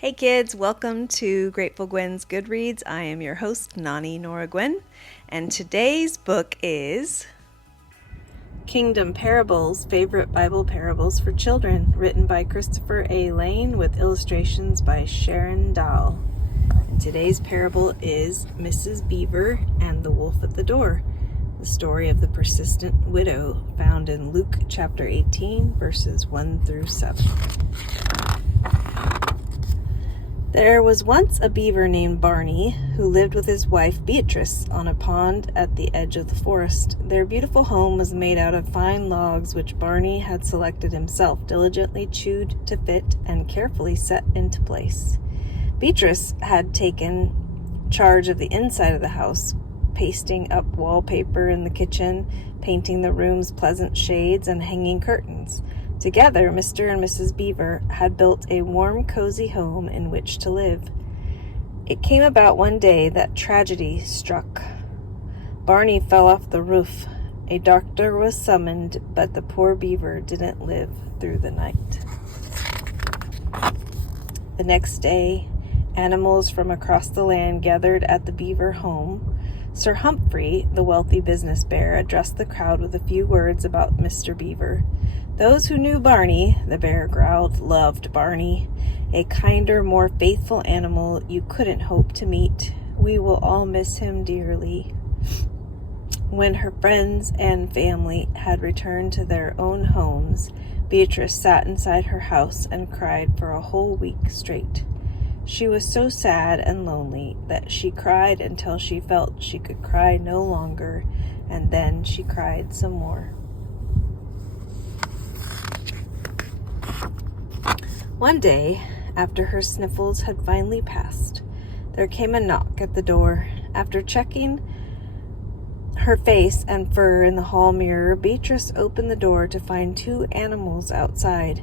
Hey kids, welcome to Grateful Gwen's Goodreads. I am your host, Nani Nora Gwen, and today's book is Kingdom Parables, Favorite Bible Parables for Children, written by Christopher A. Lane with illustrations by Sharon, Dahl. And today's parable is Mrs. Beaver and the Wolf at the Door, the story of the persistent widow found in Luke chapter 18, verses 1 through 7. There was once a beaver named Barney who lived with his wife Beatrice on a pond at the edge of the forest. Their beautiful home was made out of fine logs which Barney had selected himself, diligently chewed to fit and carefully set into place. Beatrice had taken charge of the inside of the house, pasting up wallpaper in the kitchen, painting the rooms pleasant shades, and hanging curtains. Together, Mr. and Mrs. Beaver had built a warm, cozy home in which to live. It came about one day that tragedy struck. Barney fell off the roof. A doctor was summoned, but the poor beaver didn't live through the night. The next day, animals from across the land gathered at the beaver home. Sir Humphrey, the wealthy business bear, addressed the crowd with a few words about Mr. Beaver. Those who knew Barney, the bear growled, loved Barney, a kinder, more faithful animal you couldn't hope to meet. We will all miss him dearly. When her friends and family had returned to their own homes, Beatrice sat inside her house and cried for a whole week straight. She was so sad and lonely that she cried until she felt she could cry no longer, and then she cried some more. One day, after her sniffles had finally passed, there came a knock at the door. After checking her face and fur in the hall mirror, Beatrice opened the door to find two animals outside.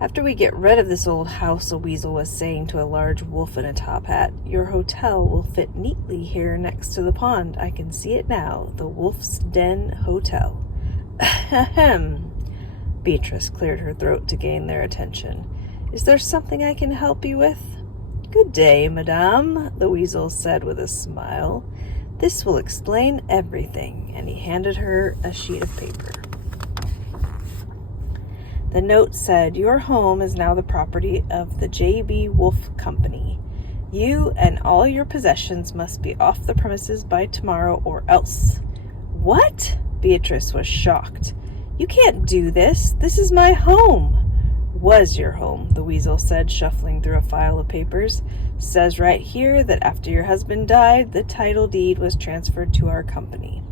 "After we get rid of this old house," a weasel was saying to a large wolf in a top hat, "your hotel will fit neatly here next to the pond. I can see it now, the Wolf's Den Hotel." Ahem. Beatrice cleared her throat to gain their attention. "Is there something I can help you with?" "Good day, madame," the weasel said with a smile. "This will explain everything," and he handed her a sheet of paper. The note said, "Your home is now the property of the J.B. Wolf Company. You and all your possessions must be off the premises by tomorrow or else." "What?" Beatrice was shocked. "You can't do this. This is my home." "Was your home," the weasel said, shuffling through a file of papers. "Says right here that after your husband died, the title deed was transferred to our company."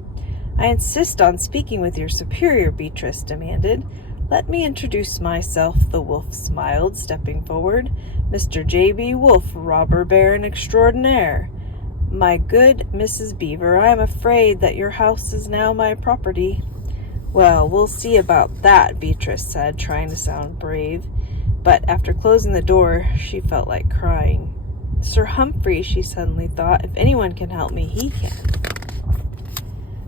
"I insist on speaking with your superior," Beatrice demanded. "Let me introduce myself," the wolf smiled, stepping forward. "Mr. J.B. Wolf, robber baron extraordinaire. My good Mrs. Beaver, I am afraid that your house is now my property." "Well, we'll see about that," Beatrice said, trying to sound brave. But after closing the door, she felt like crying. Sir Humphrey, she suddenly thought, if anyone can help me, he can.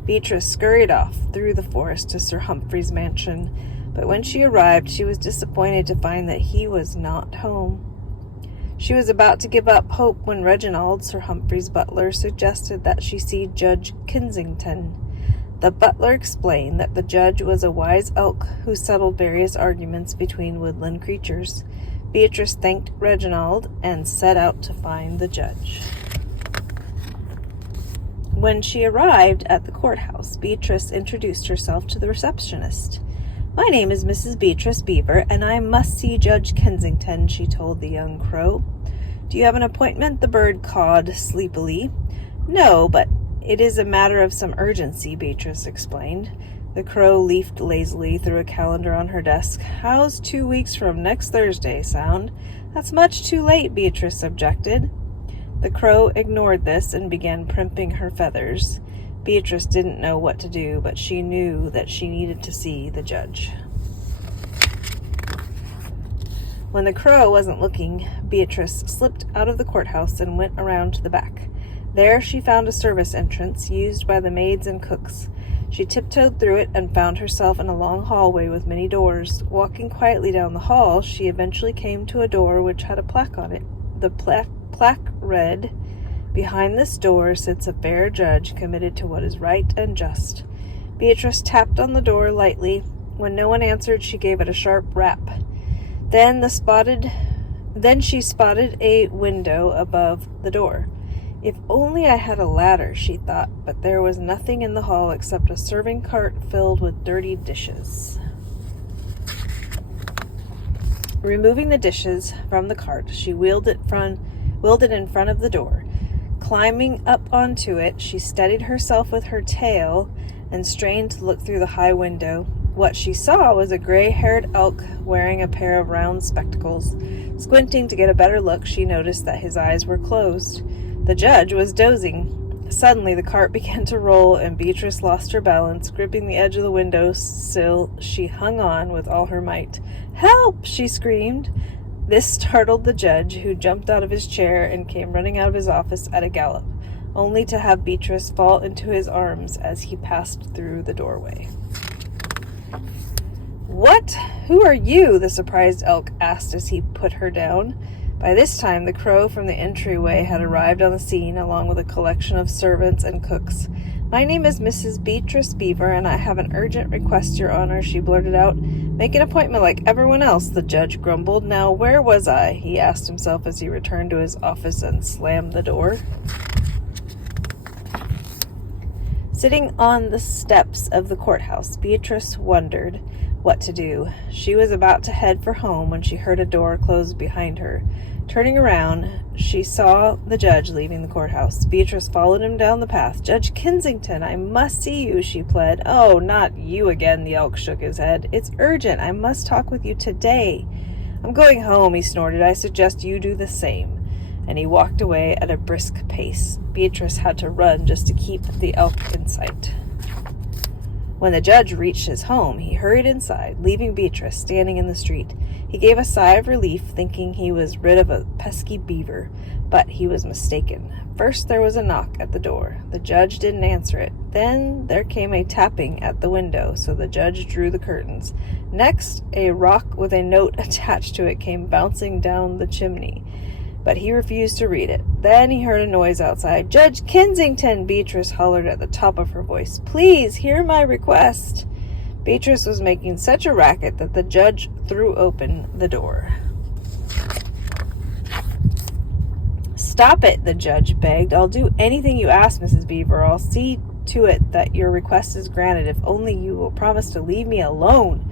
Beatrice scurried off through the forest to Sir Humphrey's mansion, but when she arrived, she was disappointed to find that he was not home. She was about to give up hope when Reginald, Sir Humphrey's butler, suggested that she see Judge Kensington. The butler explained that the judge was a wise elk who settled various arguments between woodland creatures. Beatrice thanked Reginald and set out to find the judge. When she arrived at the courthouse, Beatrice introduced herself to the receptionist. "My name is Mrs. Beatrice Beaver, and I must see Judge Kensington," she told the young crow. "Do you have an appointment?" the bird cawed sleepily. "No, but it is a matter of some urgency," Beatrice explained. The crow leafed lazily through a calendar on her desk. "How's 2 weeks from next Thursday sound?" "That's much too late," Beatrice objected. The crow ignored this and began primping her feathers. Beatrice didn't know what to do, but she knew that she needed to see the judge. When the crow wasn't looking, Beatrice slipped out of the courthouse and went around to the back. There she found a service entrance used by the maids and cooks. She tiptoed through it and found herself in a long hallway with many doors. Walking quietly down the hall, she eventually came to a door which had a plaque on it. The plaque read, "Behind this door sits a fair judge committed to what is right and just." Beatrice tapped on the door lightly. When no one answered, she gave it a sharp rap. Then she spotted a window above the door. If only I had a ladder, she thought, but there was nothing in the hall except a serving cart filled with dirty dishes. Removing the dishes from the cart, she wheeled it in front of the door. Climbing up onto it, she steadied herself with her tail and strained to look through the high window. What she saw was a gray-haired elk wearing a pair of round spectacles. Squinting to get a better look, she noticed that his eyes were closed. The judge was dozing. Suddenly, the cart began to roll, and Beatrice lost her balance. Gripping the edge of the window sill, she hung on with all her might. "Help!" she screamed. This startled the judge, who jumped out of his chair and came running out of his office at a gallop, only to have Beatrice fall into his arms as he passed through the doorway. "What? Who are you?" the surprised elk asked as he put her down. By this time, the crow from the entryway had arrived on the scene, along with a collection of servants and cooks. "My name is Mrs. Beatrice Beaver, and I have an urgent request, Your Honor," she blurted out. "Make an appointment like everyone else," the judge grumbled. "Now, where was I?" he asked himself as he returned to his office and slammed the door. Sitting on the steps of the courthouse, Beatrice wondered what to do. She was about to head for home when she heard a door close behind her. Turning around, she saw the judge leaving the courthouse. Beatrice followed him down the path. "Judge Kensington, I must see you," she pled. "Oh, not you again," the elk shook his head. "It's urgent. I must talk with you today." "I'm going home," he snorted. "I suggest you do the same." And he walked away at a brisk pace. Beatrice had to run just to keep the elk in sight. When the judge reached his home, he hurried inside, leaving Beatrice standing in the street. He gave a sigh of relief, thinking he was rid of a pesky beaver, but he was mistaken. First there was a knock at the door. The judge didn't answer it. Then there came a tapping at the window, so the judge drew the curtains. Next, a rock with a note attached to it came bouncing down the chimney, but he refused to read it. Then he heard a noise outside. "Judge Kensington!" Beatrice hollered at the top of her voice. "Please, hear my request." Beatrice was making such a racket that the judge threw open the door. "Stop it," the judge begged. "I'll do anything you ask, Mrs. Beaver. I'll see to it that your request is granted if only you will promise to leave me alone."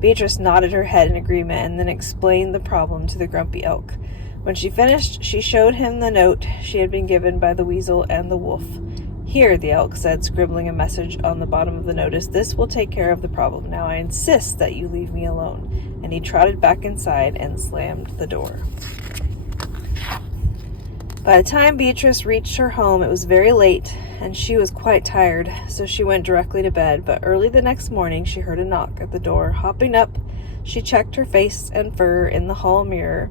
Beatrice nodded her head in agreement and then explained the problem to the grumpy elk. When she finished, she showed him the note she had been given by the weasel and the wolf. "Here," the elk said, scribbling a message on the bottom of the notice. "This will take care of the problem. Now I insist that you leave me alone." And he trotted back inside and slammed the door. By the time Beatrice reached her home, it was very late, and she was quite tired, so she went directly to bed. But early the next morning, she heard a knock at the door. Hopping up, she checked her face and fur in the hall mirror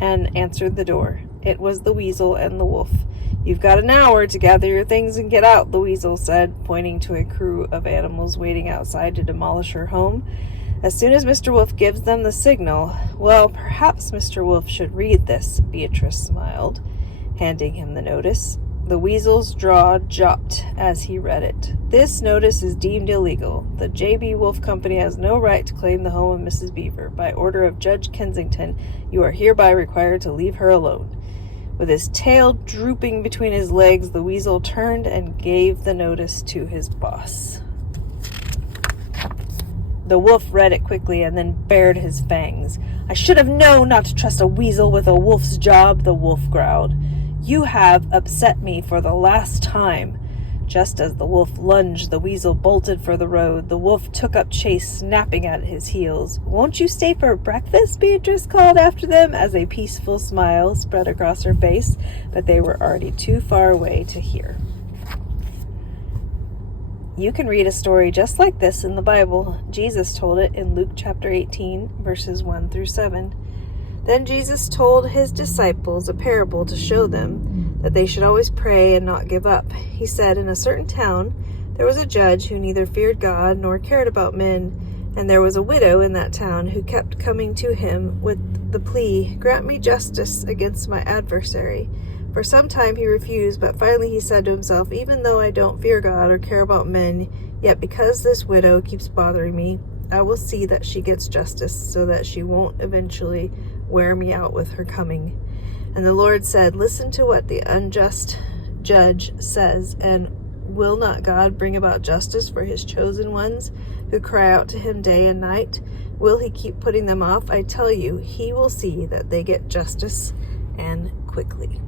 and answered the door. It was the weasel and the wolf. "You've got an hour to gather your things and get out," the weasel said, pointing to a crew of animals waiting outside to demolish her home. "As soon as Mr. Wolf gives them the signal." "Well, perhaps Mr. Wolf should read this," Beatrice smiled, handing him the notice. The weasel's jaw dropped as he read it. "This notice is deemed illegal. The J.B. Wolf Company has no right to claim the home of Mrs. Beaver. By order of Judge Kensington, you are hereby required to leave her alone." With his tail drooping between his legs, the weasel turned and gave the notice to his boss. The wolf read it quickly and then bared his fangs. "I should have known not to trust a weasel with a wolf's job," the wolf growled. "You have upset me for the last time." Just as the wolf lunged, the weasel bolted for the road. The wolf took up chase, snapping at his heels. "Won't you stay for breakfast?" Beatrice called after them as a peaceful smile spread across her face, but they were already too far away to hear. You can read a story just like this in the Bible. Jesus told it in Luke chapter 18, verses 1 through 7. Then Jesus told his disciples a parable to show them that they should always pray and not give up. He said, "In a certain town there was a judge who neither feared God nor cared about men, And there was a widow in that town who kept coming to him with the plea, "Grant me justice against my adversary." For some time he refused, but finally he said to himself, "Even though I don't fear God or care about men, yet because this widow keeps bothering me, I will see that she gets justice so that she won't eventually wear me out with her coming." And the Lord said, "Listen to what the unjust judge says, and will not God bring about justice for his chosen ones who cry out to him day and night? Will he keep putting them off? I tell you, he will see that they get justice, and quickly."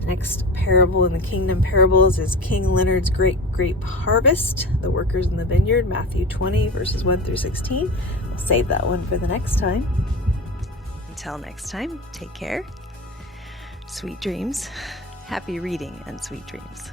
The next parable in the kingdom parables is King Leonard's great grape harvest, the workers in the vineyard, Matthew 20, verses 1 through 16. We'll save that one for the next time. Until next time, take care. Sweet dreams. Happy reading and sweet dreams.